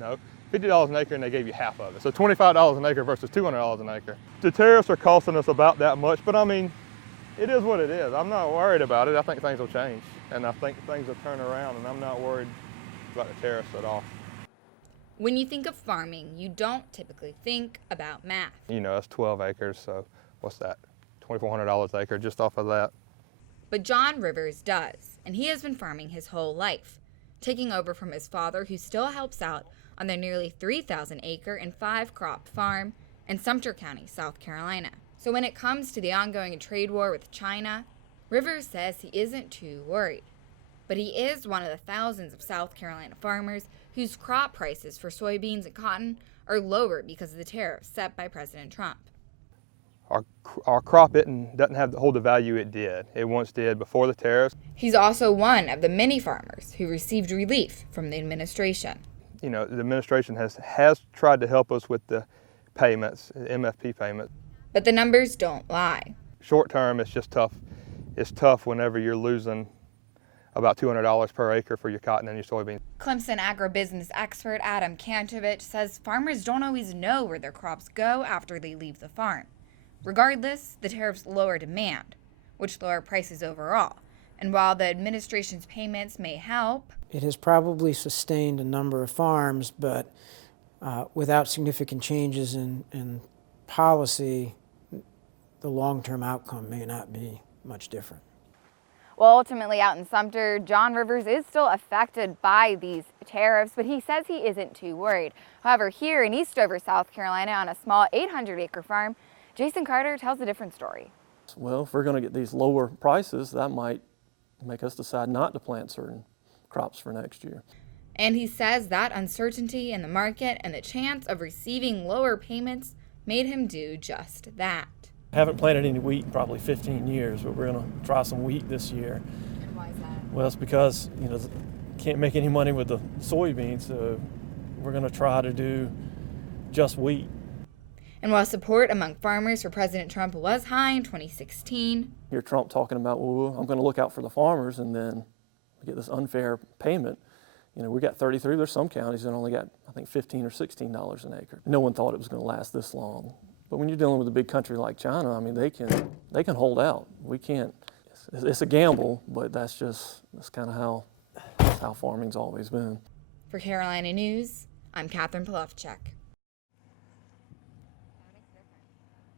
No, $50 an acre and they gave you half of it. So $25 an acre versus $200 an acre. The tariffs are costing us about that much, but I mean, it is what it is. I'm not worried about it. I think things will change, and I think things will turn around, and I'm not worried about the tariffs at all. When you think of farming, you don't typically think about math. You know, it's 12 acres, so what's that? $2,400 an acre just off of that. But John Rivers does, and he has been farming his whole life, taking over from his father, who still helps out on their nearly 3,000-acre and 5-crop farm in Sumter County, South Carolina. So when it comes to the ongoing trade war with China, Rivers says he isn't too worried. But he is one of the thousands of South Carolina farmers whose crop prices for soybeans and cotton are lower because of the tariffs set by President Trump. Our crop doesn't hold the value it did. It once did before the tariffs. He's also one of the many farmers who received relief from the administration. You know, the administration has tried to help us with the payments, the MFP payments. But the numbers don't lie. Short term, it's just tough. It's tough whenever you're losing about $200 per acre for your cotton and your soybeans. Clemson agribusiness expert Adam KANTROVICH says farmers don't always know where their crops go after they leave the farm. Regardless, the tariffs lower demand, which lower prices overall. And while the administration's payments may help, it has probably sustained a number of farms, but without significant changes in policy, the long-term outcome may not be much different. Well, ultimately out in Sumter, John Rivers is still affected by these tariffs, but he says he isn't too worried. However, here in Eastover, South Carolina, on a small 800-acre farm, Jason Carter tells a different story. Well, if we're going to get these lower prices, that might make us decide not to plant certain crops for next year. And he says that uncertainty in the market and the chance of receiving lower payments made him do just that. I haven't planted any wheat in probably 15 years, but we're going to try some wheat this year. And why is that? Well, it's because, you know, can't make any money with the soybeans, so we're going to try to do just wheat. And while support among farmers for President Trump was high in 2016, Hear Trump talking about, well, I'm going to look out for the farmers, and then we get this unfair payment. You know, we got 33. There's some counties that only got, I think, $15 or $16 an acre. No one thought it was going to last this long. But when you're dealing with a big country like China, I mean, they can hold out. We can't. It's a gamble, but that's kind of how farming's always been. For Carolina News, I'm Katherine POLOWCZYK.